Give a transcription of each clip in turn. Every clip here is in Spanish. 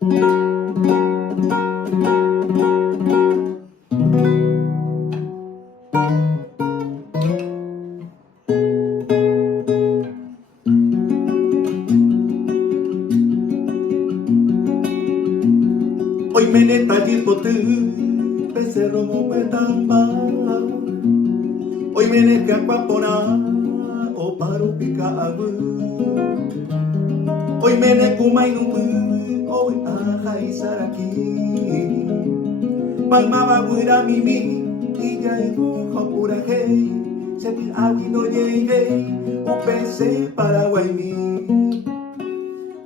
Hoy me netallé por ti, becerro mo petamba. Hoy me netka papona, o paro pica abu. Hoy me nekumay numu, hoy ajay saraki. Palma buira mimi, y ya ibu hopura hey. Se pil awido yei, o pese Paraguay mi.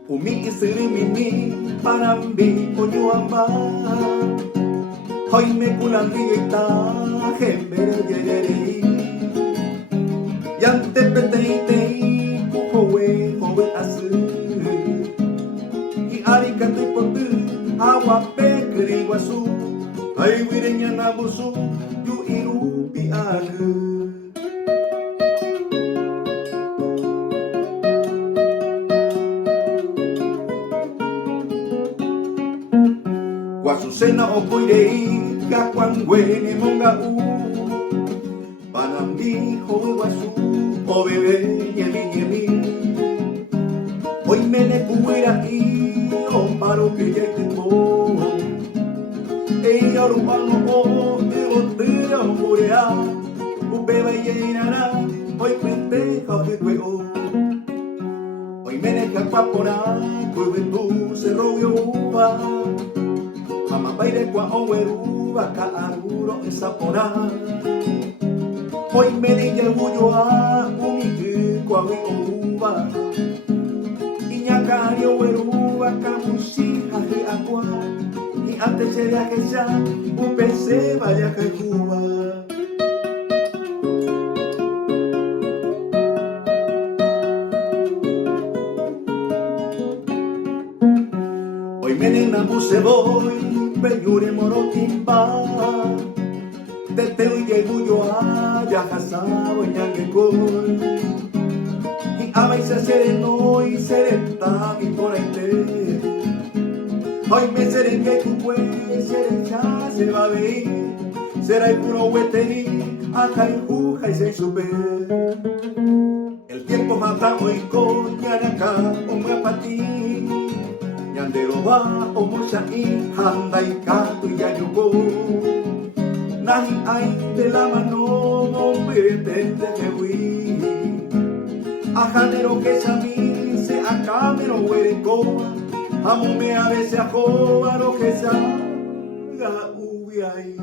Umi isiri mimi, parambi onyuamba. Hoy me kulambi ita, jembere yereri. Yante petei, howe asu. I arikate potu, awa pekeri wasu. Hai wirenya namusu, yu irupi anu. Wasusena opoirei, kakwangwene monga u. Panambi howe wasu, o bebé nyemi. Hoy me necuera y o paro que ya tengo. Ella rumano o de botera o morea. Un bebé llenará, hoy penteja de juego. Hoy me neca papora, juventud se robió uva. Mama baile kwa oweruba ka aguro esapora. Hoy me diga el bullo a umiki kwa uva. Iñaka yo weruba ka musiha he agua. Y antes de que ya un pese vaya que Cuba. Hoy me enamuse voy. Peyure morotimba, teteo y bullo a yajasabo y ñanguecol. Y ama y se sereno y serenta mi por ahí. Hoy me serengue tu pues, serencha se va a ver. Será el puro hueteri, aja y juja y se supe. El tiempo mata hoy con ñanaca, hombre para ti. Yandero va o moshai, handa y kato y ayugo. Nahi ay de la mano, pretende que fui. Ajanero que sami se acamero huereco. Amo me a veces a jovaro que salga ubi ahí.